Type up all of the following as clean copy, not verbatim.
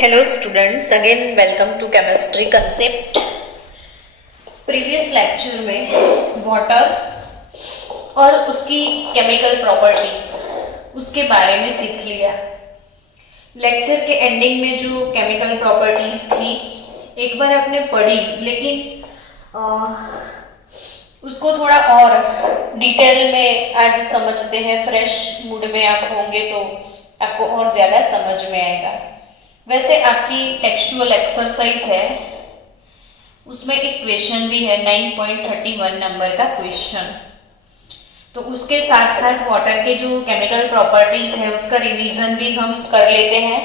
Hello students, again welcome to chemistry concept. Previous lecture में water और उसकी chemical properties उसके बारे में सीख लिया। लेक्चर के एंडिंग में जो केमिकल प्रॉपर्टीज थी एक बार आपने पढ़ी, लेकिन उसको थोड़ा और डिटेल में आज समझते हैं। फ्रेश मूड में आप होंगे तो आपको और ज्यादा समझ में आएगा। वैसे आपकी टेक्सचुअल एक्सरसाइज है, उसमें एक क्वेश्चन भी है 9.31 नंबर का क्वेश्चन। तो उसके साथ साथ वाटर के जो केमिकल प्रॉपर्टीज है उसका रिवीजन भी हम कर लेते हैं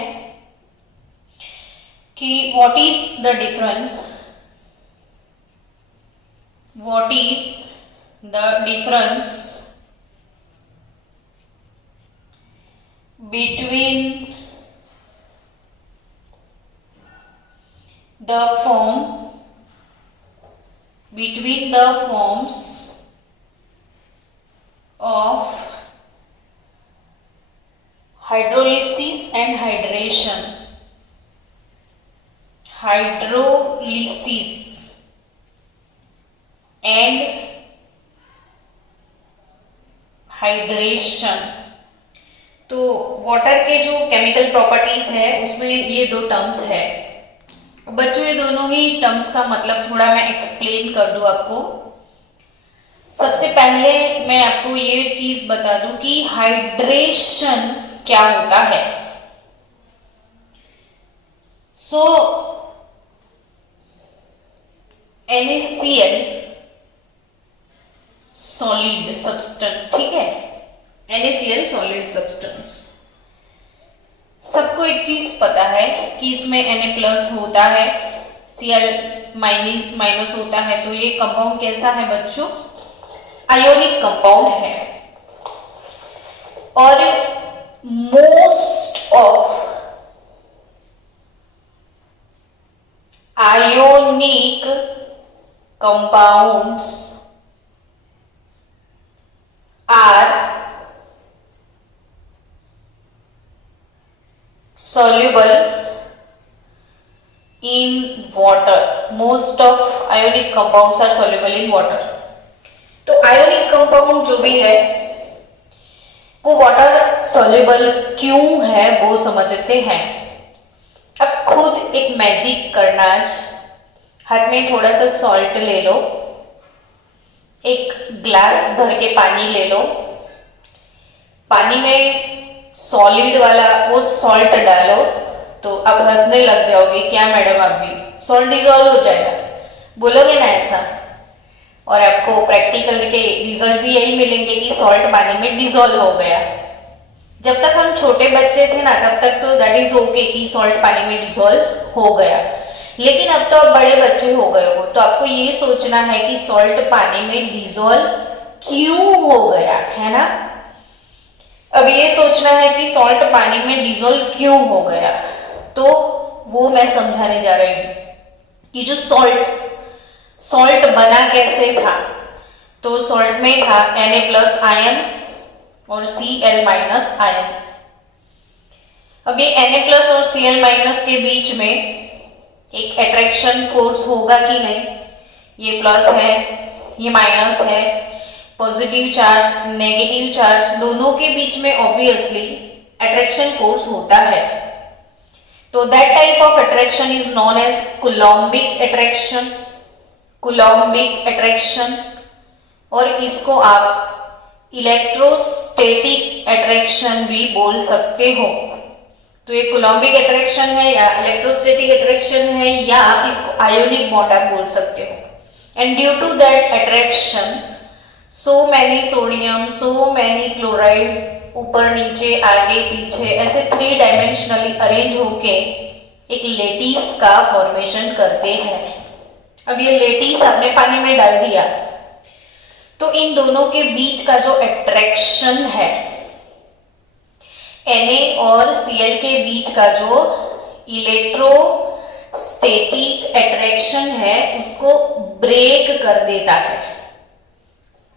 कि what is the difference between the forms of hydrolysis and hydration. तो वाटर के जो केमिकल प्रॉपर्टीज है उसमें ये दो टर्म्स है। बच्चों, ये दोनों ही टर्म्स का मतलब थोड़ा मैं एक्सप्लेन कर दूं आपको। सबसे पहले मैं आपको ये चीज बता दूं कि हाइड्रेशन क्या होता है। NaCl सॉलिड सब्सटेंस, ठीक है, NaCl सॉलिड सब्सटेंस। सबको एक चीज पता है कि इसमें Na+ होता है, Cl माइनस होता है। तो ये कंपाउंड कैसा है बच्चों? आयोनिक कंपाउंड है। और most of ionic compounds are soluble in water. Most of ionic compounds are soluble in water. तो आयोनिक कंपाउंड जो भी है वो वाटर soluble क्यों है वो समझते हैं। अब खुद एक मैजिक करना। आज हाथ में थोड़ा सा सॉल्ट ले लो, एक ग्लास भर के पानी ले लो, पानी में सॉलिड वाला वो सॉल्ट डालो। तो अब हंसने लग जाओगे, क्या मैडम आप भी सॉल्ट डिजोल्व हो जाएगा बोलोगे ना ऐसा। और आपको प्रैक्टिकल के रिजल्ट भी यही मिलेंगे कि सॉल्ट पानी में डिजोल्व हो गया। जब तक हम छोटे बच्चे थे ना तब तक तो दैट इज ओके कि सॉल्ट पानी में डिजोल्व हो गया, लेकिन अब तो आप बड़े बच्चे हो गए हो तो आपको ये सोचना है कि सॉल्ट पानी में डिजोल्व क्यों हो गया, है ना। अब ये सोचना है कि सॉल्ट पानी में डिजोल्व क्यों हो गया, तो वो मैं समझाने जा रही हूं कि जो सॉल्ट बना कैसे था। तो सॉल्ट में था Na+ आयन और Cl- आयन। अब ये Na+ और Cl- के बीच में एक अट्रैक्शन फोर्स होगा कि नहीं। ये प्लस है, ये माइनस है, पॉजिटिव चार्ज नेगेटिव चार्ज दोनों के बीच में ऑब्वियसली अट्रैक्शन फोर्स होता है। तो that type of attraction is known as coulombic attraction. और इसको आप इलेक्ट्रोस्टैटिक अट्रैक्शन भी बोल सकते हो। तो ये कूलम्बिक अट्रैक्शन है या इलेक्ट्रोस्टैटिक अट्रैक्शन है या आप इसको आयोनिक बॉन्ड आप बोल सकते हो। And due to that attraction so many sodium, so many chloride ऊपर नीचे आगे पीछे ऐसे 3 डायमेंशनली अरेंज होके एक लेटिस का फॉर्मेशन करते हैं। अब ये लेटिस आपने पानी में डाल दिया तो इन दोनों के बीच का जो अट्रैक्शन है Na और Cl के बीच का जो इलेक्ट्रोस्टैटिक अट्रैक्शन है उसको ब्रेक कर देता है।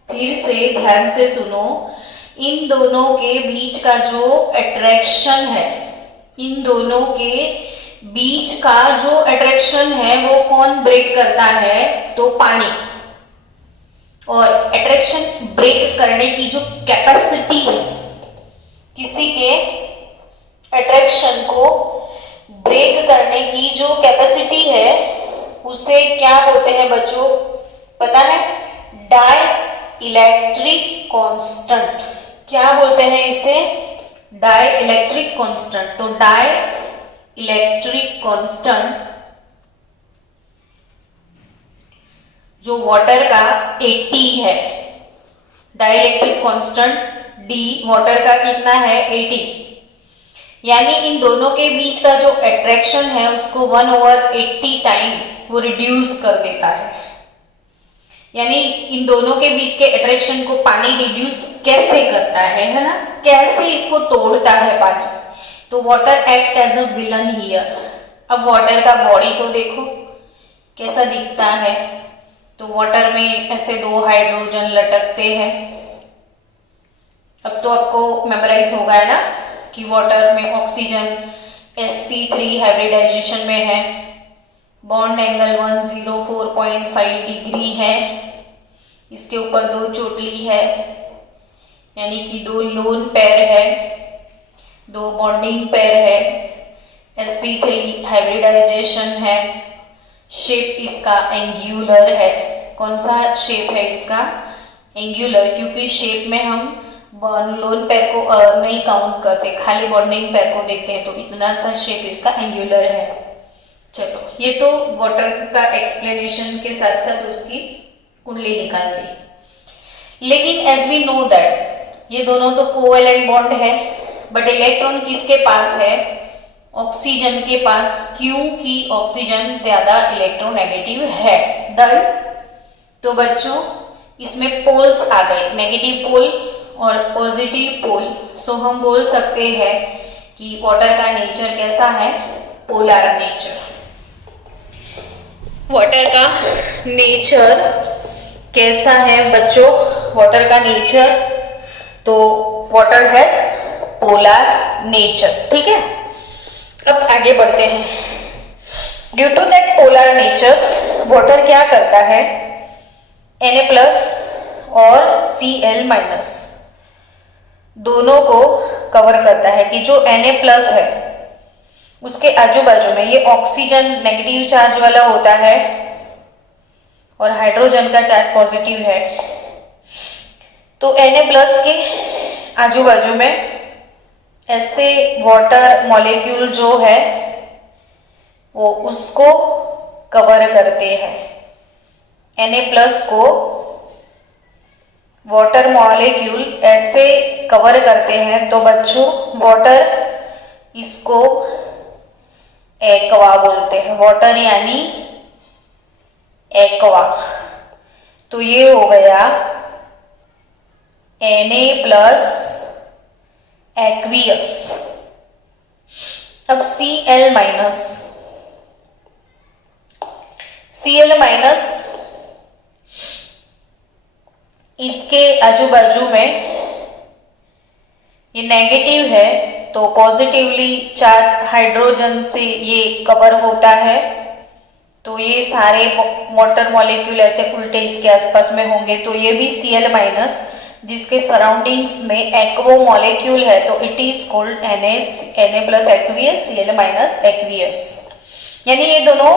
फिर से ध्यान से सुनो, इन दोनों के बीच का जो अट्रैक्शन है, इन दोनों के बीच का जो अट्रैक्शन है वो कौन ब्रेक करता है? तो पानी। और अट्रैक्शन ब्रेक करने की जो कैपेसिटी, किसी के अट्रैक्शन को ब्रेक करने की जो कैपेसिटी है उसे क्या बोलते हैं बच्चों? पता है? Dielectric constant. क्या बोलते हैं इसे? Dielectric constant. तो डाई इलेक्ट्रिक कांस्टेंट जो वाटर का 80 है, डाइलेक्ट्रिक कांस्टेंट डी वाटर का कितना है? 80। यानी इन दोनों के बीच का जो अट्रैक्शन है उसको 1/80 टाइम वो रिड्यूस कर देता है। यानी इन दोनों के बीच के अट्रैक्शन को पानी रिड्यूस कैसे करता है ना? कैसे इसको तोड़ता है पानी? तो water act as a villain here. अब वाटर का बॉडी तो देखो कैसा दिखता है। तो वाटर में ऐसे 2 हाइड्रोजन लटकते हैं। अब तो आपको मेमोराइज होगा है ना कि वाटर में ऑक्सीजन sp3 हाइब्रिडाइजेशन में है, बॉन्ड एंगल 104.5 डिग्री है, इसके ऊपर 2 चोटली है, यानी कि 2 लोन पेयर है, 2 बॉन्डिंग पेयर है, sp3 हाइब्रिडाइजेशन है, शेप इसका एंगुलर है। कौन सा शेप है इसका? एंगुलर, क्योंकि शेप में हम लोन पेयर को नहीं काउंट करते, खाली बॉन्डिंग पेयर को देखते हैं, तो इतना सा शेप इसका एंगुलर है। चलो, ये तो वाटर का एक्सप्लेनेशन के साथ साथ उसकी कुंडली निकाल दी। लेकिन एज वी नो दैट ये दोनों तो कोवेलेंट बॉन्ड है, बट इलेक्ट्रॉन किसके पास है? ऑक्सीजन के पास, क्योंकि ऑक्सीजन ज्यादा इलेक्ट्रोनेगेटिव है। डन। तो बच्चों इसमें पोल्स आ गए, नेगेटिव पोल और पॉजिटिव पोल। सो हम बोल सकते हैं कि वाटर का नेचर कैसा है? Polar nature. वाटर का नेचर कैसा है बच्चों? वाटर का नेचर, तो वाटर हैज पोलर नेचर। ठीक है, अब आगे बढ़ते हैं। Due to that polar nature water क्या करता है? Na+ और Cl- दोनों को कवर करता है कि जो Na+ है उसके आजू बाजू में ये ऑक्सीजन नेगेटिव चार्ज वाला होता है और हाइड्रोजन का चार्ज पॉजिटिव है। तो Na+ के आजू बाजू में ऐसे वाटर मॉलिक्यूल जो है वो उसको कवर करते हैं। Na+ को वाटर मॉलिक्यूल ऐसे कवर करते हैं, तो बच्चों वाटर इसको एक्वा बोलते हैं। वाटर यानी एक्वा। तो ये हो गया Na+ एक्वियस। अब Cl-, Cl- इसके आजू बाजू में ये नेगेटिव है, तो पॉजिटिवली चार्ज हाइड्रोजन से ये कवर होता है। तो ये सारे वाटर मॉलिक्यूल ऐसे उल्टे इसके आसपास में होंगे। तो ये भी Cl-, जिसके सराउंडिंग्स में एक्वो मॉलिक्यूल है, तो it is called Na+ aqueous, Cl- aqueous. यानी ये दोनों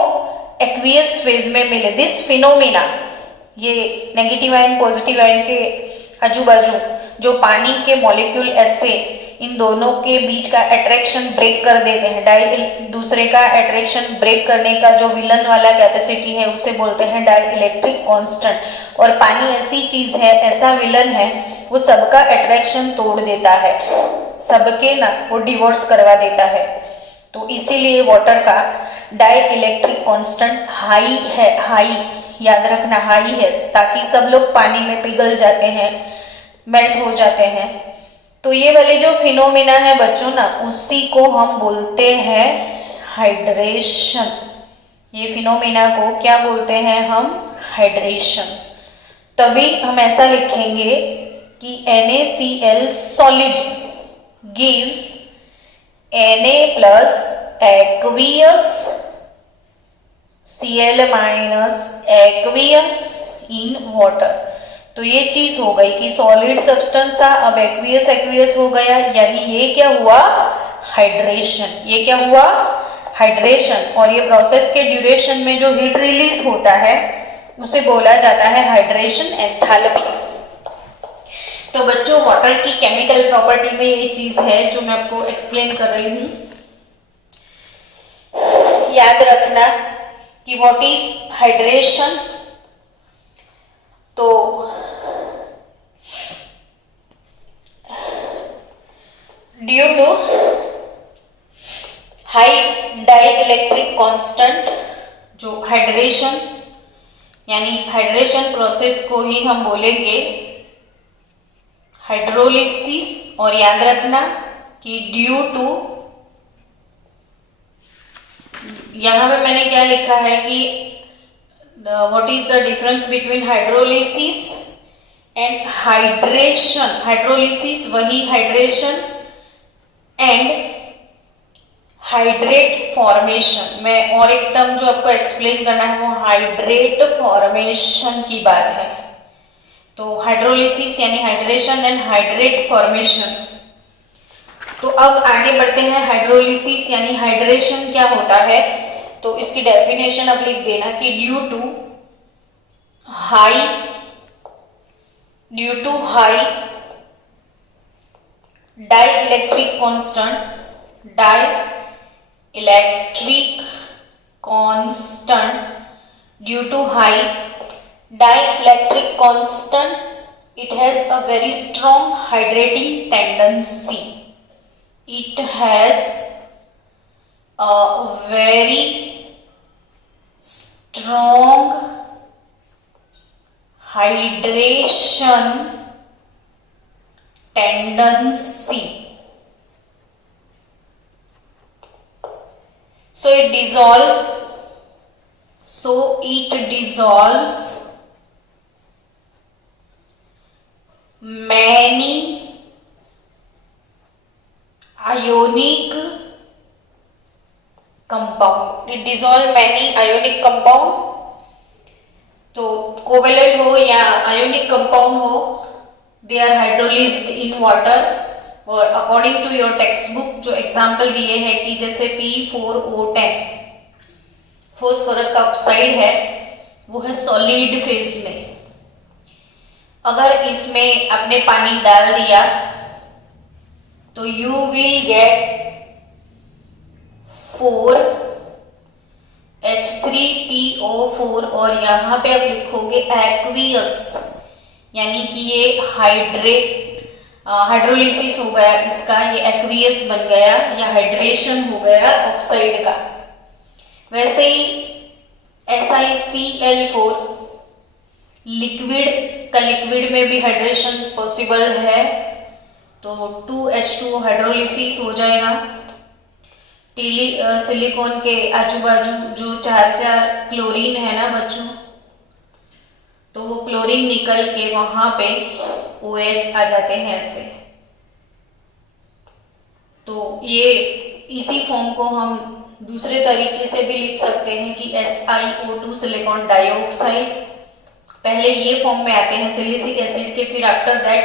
एक्वियस फेज में मिले। दिस फिनोमिना, ये नेगेटिव आयन पॉजिटिव आयन के आजू बाजू जो पानी के मॉलिक्यूल ऐसे इन दोनों के बीच का अट्रैक्शन ब्रेक कर देते हैं। दूसरे का अट्रैक्शन ब्रेक करने का जो विलन वाला कैपेसिटी है उसे बोलते हैं डाई इलेक्ट्रिक कांस्टेंट। और पानी ऐसी चीज है, ऐसा विलन है, वो सबका अट्रैक्शन तोड़ देता है, सबके ना वो डिवोर्स करवा देता है। तो इसीलिए वाटर का डाई इलेक्ट्रिक कांस्टेंट हाई है। हाई याद रखना, हाई है, ताकि सब लोग पानी में पिघल जाते हैं, मेल्ट हो जाते हैं। तो ये वाले जो फिनोमिना है बच्चों ना, उसी को हम बोलते हैं हाइड्रेशन। ये फिनोमिना को क्या बोलते हैं हम? हाइड्रेशन। तभी हम ऐसा लिखेंगे कि NaCl solid gives Na plus aqueous Cl minus aqueous in water. तो ये चीज हो गई कि सॉलिड सब्सटेंस था, अब एक्वियस एक्वियस हो गया, यानी ये क्या हुआ, हाइड्रेशन। ये क्या हुआ, हाइड्रेशन। और ये प्रोसेस के ड्यूरेशन में जो हीट रिलीज होता है उसे बोला जाता है हाइड्रेशन एंथैल्पी। तो बच्चों, वाटर की केमिकल प्रॉपर्टी में ये चीज है जो मैं आपको एक्सप्लेन कर रही हूं। याद रखना कि व्हाट इज हाइड्रेशन। तो due to high dielectric constant, जो हाइड्रेशन यानी हाइड्रेशन प्रोसेस को ही हम बोलेंगे हाइड्रोलिसिस। और याद रखना कि ड्यू टू, यहां पे मैंने क्या लिखा है कि what is the difference between hydrolysis and hydration. Hydrolysis वही हाइड्रेशन एंड हाइड्रेट फॉर्मेशन। मैं और एक टर्म जो आपको एक्सप्लेन करना है वो हाइड्रेट फॉर्मेशन की बात है। तो हाइड्रोलिसिस यानी हाइड्रेशन एंड हाइड्रेट फॉर्मेशन। तो अब आगे बढ़ते हैं, हाइड्रोलिसिस यानी हाइड्रेशन क्या होता है। तो इसकी डेफिनेशन अब लिख देना कि due to high dielectric constant, due to high dielectric constant, it has a very strong hydrating tendency. It has a very strong hydration tendency. So it dissolves many ionic compound. It dissolve many ionic compound. तो covalent हो या ionic compound हो, they are hydrolysed in water. और according to your text book जो example दिए हैं कि जैसे P4O10 फॉस्फोरस का ऑक्साइड है, वो है सॉलिड फेज में। अगर इसमें आपने पानी डाल दिया तो यू विल गेट 4H3PO4 और यहां पे आप लिखोगे एक्वियस, यानी कि ये हाइड्रोलिसिस हो गया इसका, ये एक्वियस बन गया या हाइड्रेशन हो गया ऑक्साइड का। वैसे ही SiCl4 लिक्विड का, लिक्विड में भी हाइड्रेशन पॉसिबल है, तो 2H2 हाइड्रोलिसिस हो जाएगा। सिलिकॉन के आजू बाजू जो चार क्लोरीन है ना बच्चों, तो वो क्लोरीन निकल के वहां पे OH आ जाते हैं ऐसे। तो ये इसी फॉर्म को हम दूसरे तरीके से भी लिख सकते हैं कि SiO2 सिलिकॉन डाइऑक्साइड, पहले ये फॉर्म में आते हैं सिलिसिक एसिड के, फिर आफ्टर दैट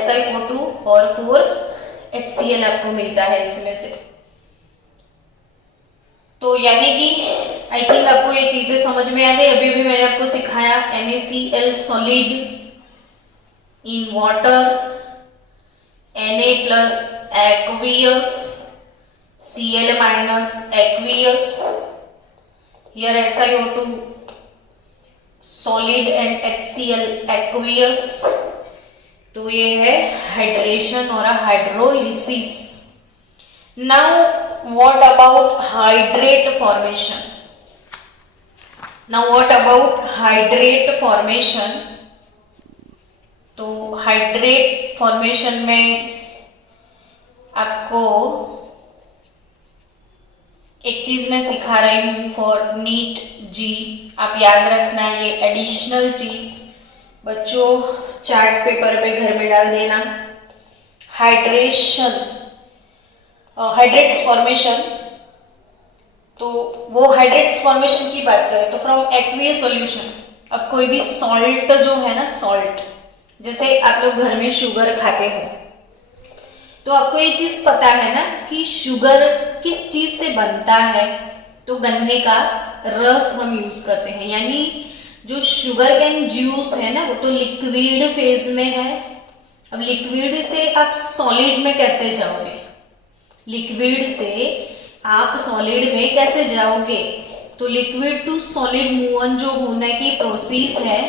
SiO2 और 4HCl आपको मिलता है इसमें से। तो यानी कि आई थिंक आपको ये चीजें समझ में आ गई। अभी भी मैंने आपको सिखाया NaCl solid in water, Na plus aqueous, Cl minus aqueous, here SiO2 solid and HCl aqueous. तो ये है हाइड्रेशन और hydrolysis. Now what about hydrate formation? Now what about hydrate formation? तो हाइड्रेट फॉर्मेशन में आपको एक चीज मैं सिखा रही हूं फॉर नीट जी, आप याद रखना ये एडिशनल चीज बच्चों चार्ट पेपर पे घर में डाल देना। हाइड्रेशन, हाइड्रेट्स फॉर्मेशन, तो वो हाइड्रेट्स फॉर्मेशन की बात करें तो फ्रॉम एक्वियस सॉल्यूशन, अब कोई भी सॉल्ट जो है ना, सॉल्ट, जैसे आप लोग घर में शुगर खाते हो तो आपको ये चीज पता है ना कि शुगर किस चीज से बनता है, तो गन्ने का रस हम यूज करते हैं, यानी जो शुगर कैन जूस है ना वो तो लिक्विड फेज में है। अब लिक्विड से आप सॉलिड में कैसे जाओगे, लिक्विड से आप सॉलिड में कैसे जाओगे, तो लिक्विड टू सॉलिड मूवन जो होने की प्रोसेस है,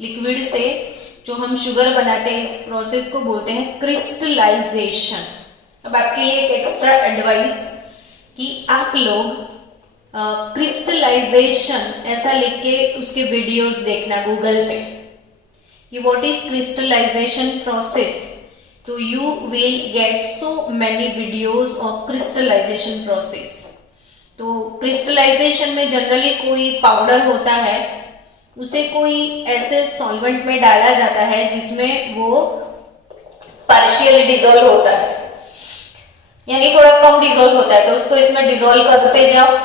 लिक्विड से जो हम शुगर बनाते हैं इस प्रोसेस को बोलते हैं क्रिस्टलाइजेशन। अब आपके लिए एक एक्स्ट्रा एडवाइस कि आप लोग क्रिस्टलाइजेशन ऐसा लिख के उसके वीडियोस देखना गूगल पे, ये व्हाट इज क्रिस्टलाइजेशन प्रोसेस, तो you will get so many videos of crystallization process. तो क्रिस्टलाइजेशन में जनरली कोई पाउडर होता है, उसे कोई ऐसे सॉल्वेंट में डाला जाता है जिसमें वो पार्शियली डिसॉल्व होता है, यानी थोड़ा कम डिसॉल्व होता है, तो उसको इसमें डिसॉल्व करते जाओ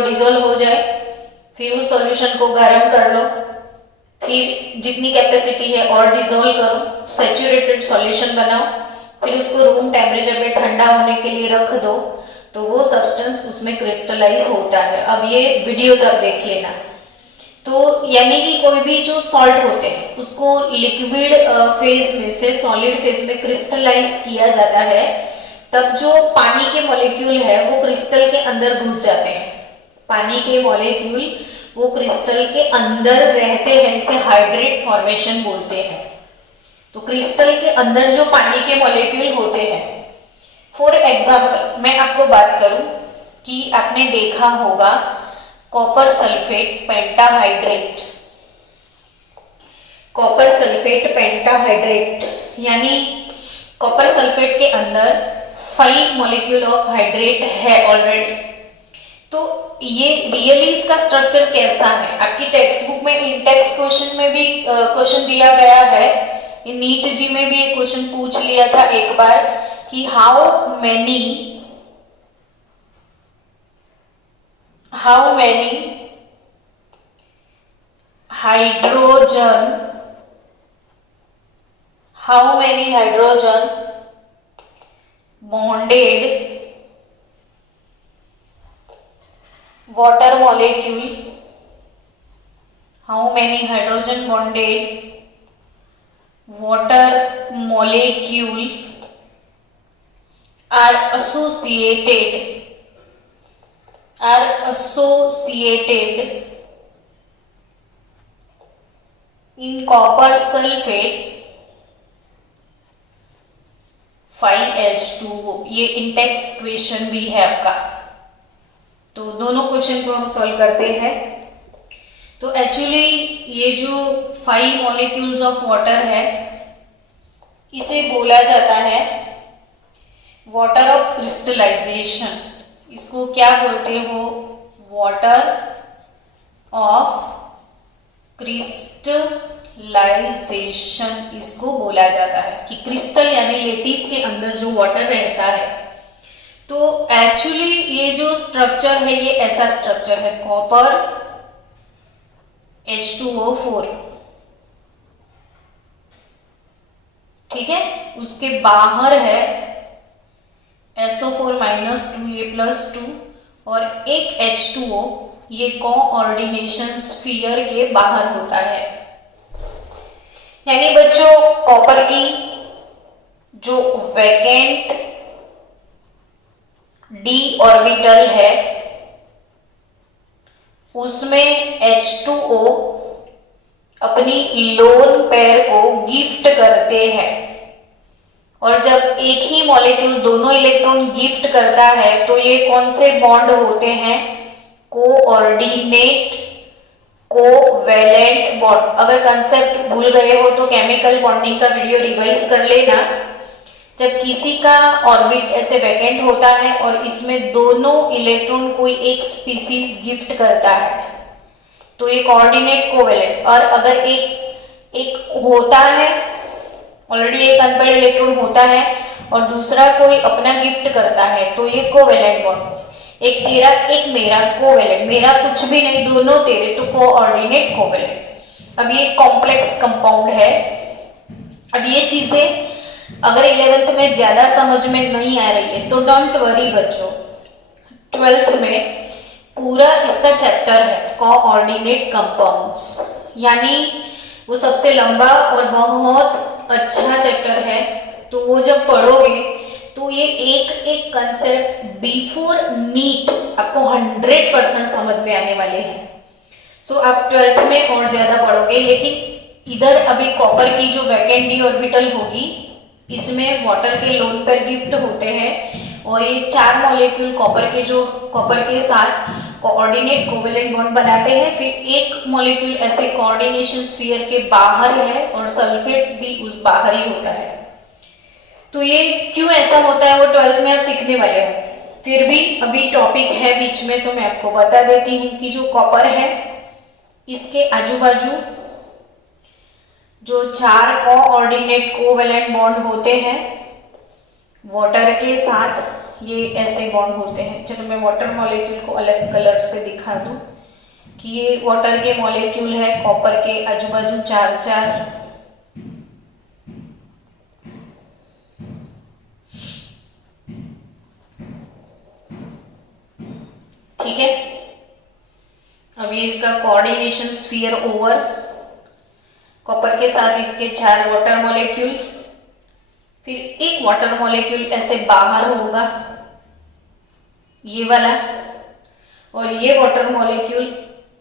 डिसॉल्व हो जाए, फिर उस सॉल्यूशन को गर्म कर लो, फिर जितनी कैपेसिटी है और डिसॉल्व करो, सैचुरेटेड सॉल्यूशन बनाओ, फिर उसको रूम टेम्परेचर पे ठंडा होने के लिए रख दो, तो वो सब्सटेंस उसमें क्रिस्टलाइज होता है। अब ये वीडियोस आप देख लेना। तो यानी कि कोई भी जो सॉल्ट होते हैं उसको लिक्विड फेज में से सॉलिड फेज में क्रिस्टलाइज किया जाता है, तब जो पानी के मॉलिक्यूल है वो क्रिस्टल के अंदर घुस जाते हैं, पानी के मॉलिक्यूल वो क्रिस्टल के अंदर रहते हैं, इसे हाइड्रेट फॉर्मेशन बोलते हैं। तो क्रिस्टल के अंदर जो पानी के मॉलिक्यूल होते हैं, फॉर एग्जाम्पल मैं आपको बात करूं कि आपने देखा होगा copper sulphate pentahydrate, copper sulphate pentahydrate, यानी कॉपर सल्फेट के अंदर 5 मॉलिक्यूल ऑफ हाइड्रेट है ऑलरेडी। तो ये रियली इसका स्ट्रक्चर कैसा है, आपकी टेक्स्ट बुक में इंटेक्स क्वेश्चन में भी क्वेश्चन दिया गया है, नीट जी में भी एक क्वेश्चन पूछ लिया था एक बार कि how many hydrogen bonded water molecule, how many hydrogen bonded water molecule are associated in copper sulfate 5H2O। ये इंटेक्स क्वेश्चन भी है आपका, तो दोनों क्वेश्चन को हम सॉल्व करते हैं। तो एक्चुअली ये जो 5 मॉलिक्यूल्स ऑफ वाटर है इसे बोला जाता है वाटर ऑफ क्रिस्टलाइजेशन, इसको क्या बोलते हो, वाटर ऑफ क्रिस्टलाइजेशन इसको बोला जाता है कि क्रिस्टल यानी लेटिस के अंदर जो वाटर रहता है। तो एक्चुअली ये जो स्ट्रक्चर है ये ऐसा स्ट्रक्चर है, कॉपर H2O4, ठीक है, उसके बाहर है SO4 -2A+2 और एक H2O, ये कोऑर्डिनेशन स्फीयर के बाहर होता है। यानी बच्चों कॉपर की जो वैकेंट d ऑर्बिटल है उसमें H2O अपनी लोन पेयर को गिफ्ट करते हैं, और जब एक ही मॉलिक्यूल दोनों इलेक्ट्रॉन गिफ्ट करता है तो ये कौन से बॉन्ड होते हैं, कोऑर्डिनेट कोवैलेंट बॉन्ड। अगर कंसेप्ट भूल गए हो तो केमिकल बॉन्डिंग का वीडियो रिवाइज कर लेना। जब किसी का ऑर्बिट ऐसे वैकेंट होता है और इसमें दोनों इलेक्ट्रॉन कोई एक स्पीसीज गिफ्ट करता है तो ये कोऑर्डिनेट कोवैलेंट, और अगर एक होता है ऑलरेडी एक अनपेड इलेक्ट्रॉन होता है और दूसरा कोई अपना गिफ्ट करता है तो ये कोवेलेंट बॉन्ड। एक तेरा एक मेरा कोवेलेंट, मेरा कुछ भी नहीं, दोनों तेरे, तो कोऑर्डिनेट कोवेलेंट। अब ये कॉम्प्लेक्स कंपाउंड है। अब ये चीजें अगर 11th में ज्यादा समझ में नहीं आ रही है तो डोंट वरी बच्चों, 12th में पूरा इसका चैप्टर है कोऑर्डिनेट कंपाउंड्स, यानी वो सबसे लंबा और बहुत अच्छा चैप्टर है। तो वो जब पढ़ोगे तो ये एक एक कंसेप्ट बिफोर नीट आपको 100% समझ में आने वाले हैं। सो आप 12th में और ज्यादा पढ़ोगे। लेकिन इधर अभी कॉपर की जो वैकेंट डी ऑर्बिटल होगी, इसमें वाटर के लोन पर गिफ्ट होते हैं और ये 4 मॉलिक्यूल कॉपर के साथ कोऑर्डिनेट कोवेलेंट बॉन्ड बनाते हैं। फिर एक मॉलिक्यूल ऐसे कोऑर्डिनेशन स्फीयर के बाहर है और सल्फेट भी उस बाहर ही होता है। तो ये क्यों ऐसा होता है वो 12th में आप सीखने वाले हो। फिर भी अभी टॉपिक है बीच में तो मैं आपको बता देती हूँ कि जो कॉपर है इसके आजू बाजू जो 4 कोऑर्डिनेट कोवेलेंट बॉन्ड होते हैं वाटर के साथ, ये ऐसे बॉन्ड होते हैं। चलो मैं वाटर मॉलिक्यूल को अलग कलर से दिखा दूं कि ये वाटर के मॉलिक्यूल है, कॉपर के आजू बाजू 4 ठीक है। अब ये इसका कोऑर्डिनेशन स्फीयर ओवर, कॉपर के साथ इसके 4 वाटर मॉलिक्यूल, फिर एक वाटर मॉलिक्यूल ऐसे बाहर होगा ये वाला, और ये वाटर मॉलिक्यूल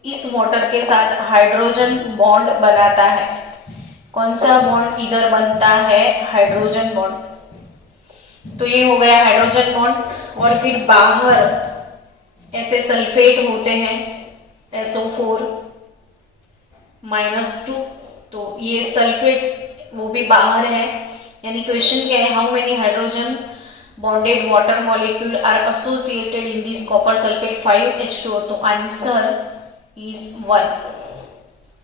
इस वाटर के साथ हाइड्रोजन बॉन्ड बनाता है। कौन सा बॉन्ड इधर बनता है? Hydrogen bond. तो ये हो गया हाइड्रोजन बॉन्ड। और फिर बाहर ऐसे सल्फेट होते हैं SO4 -2, तो ये सल्फेट वो भी बाहर है। यानी क्वेश्चन क्या है, how many hydrogen bonded water molecule are associated in this copper sulfate 5H2O? तो answer is 1।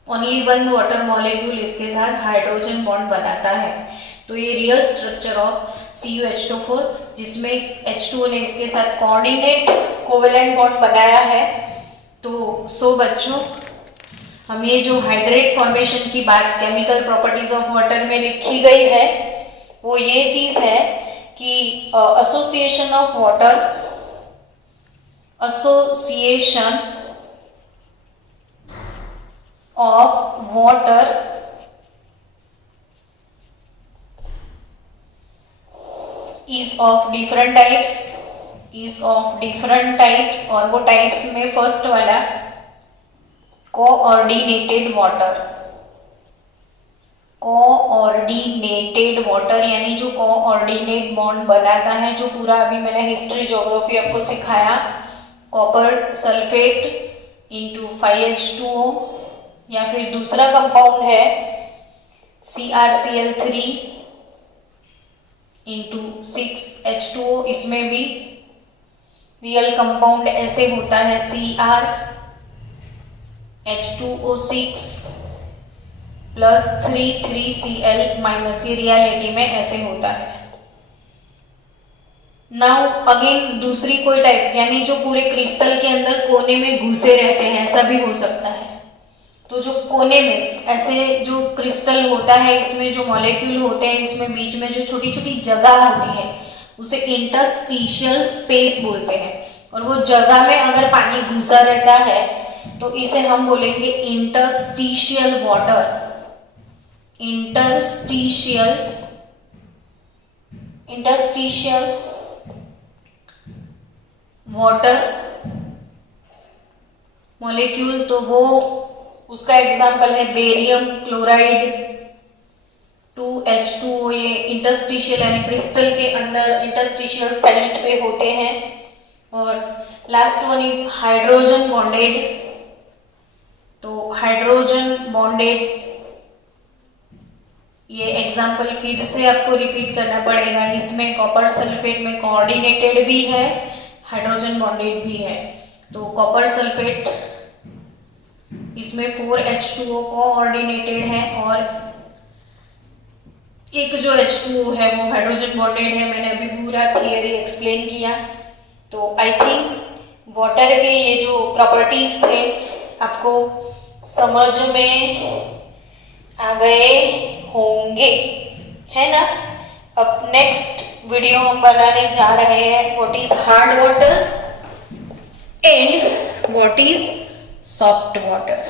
Only 1 water molecule इसके साथ हाइड्रोजन बॉन्ड बनाता है। तो ये रियल स्ट्रक्चर ऑफ CuH2O4, जिसमें H2O ने इसके साथ कोऑर्डिनेट कोवेलेंट बॉन्ड बनाया है। तो बच्चों, हम ये जो हाइड्रेट फॉर्मेशन की बात केमिकल प्रॉपर्टीज ऑफ वाटर में लिखी गई है वो ये चीज है कि association of water is of different types और वो टाइप्स में फर्स्ट वाला कोऑर्डिनेटेड वाटर, यानी जो कोऑर्डिनेट बॉन्ड बनाता है, जो पूरा अभी मैंने हिस्ट्री ज्योग्राफी आपको सिखाया, कॉपर सल्फेट इंटू 5H2O, या फिर दूसरा कंपाउंड है CrCl3 इंटू 6H2O। इसमें भी रियल कंपाउंड ऐसे होता है CrH2O6 प्लस 3,3Cl माइनस, ये रियलिटी में ऐसे होता है। नाउ अगेन दूसरी कोई टाइप, यानी जो पूरे क्रिस्टल के अंदर कोने में घुसे रहते हैं, ऐसा भी हो सकता है। तो जो कोने में ऐसे जो क्रिस्टल होता है, इसमें जो मॉलिक्यूल होते हैं, इसमें बीच में जो छोटी छोटी जगह होती है उसे इंटरस्टिशियल स्पेस बोलते हैं। और वो जगह में अगर पानी घुसा रहता है तो इसे हम बोलेंगे interstitial water. Interstitial water molecule, तो वो उसका एग्जाम्पल है बेरियम क्लोराइड 2H2O। ये इंटरस्टिशियल यानी क्रिस्टल के अंदर इंटरस्टिशियल साइट पे होते हैं। और last one is hydrogen bonded. तो हाइड्रोजन बॉन्डेड, ये एग्जाम्पल फिर से आपको रिपीट करना पड़ेगा। इसमें कॉपर सल्फेट में कोऑर्डिनेटेड भी है, हाइड्रोजन बॉन्डेड भी है। तो कॉपर सल्फेट इसमें 4H2O कोऑर्डिनेटेड है और एक जो H2O है वो हाइड्रोजन बॉन्डेड है, मैंने अभी पूरा थियरी एक्सप्लेन किया। तो आई थिंक वाटर के ये जो प्रॉपर्टीज थे आपको समझ में आ गए होंगे, है ना। अब नेक्स्ट वीडियो हम बनाने जा रहे हैं what is hard water and what is soft water.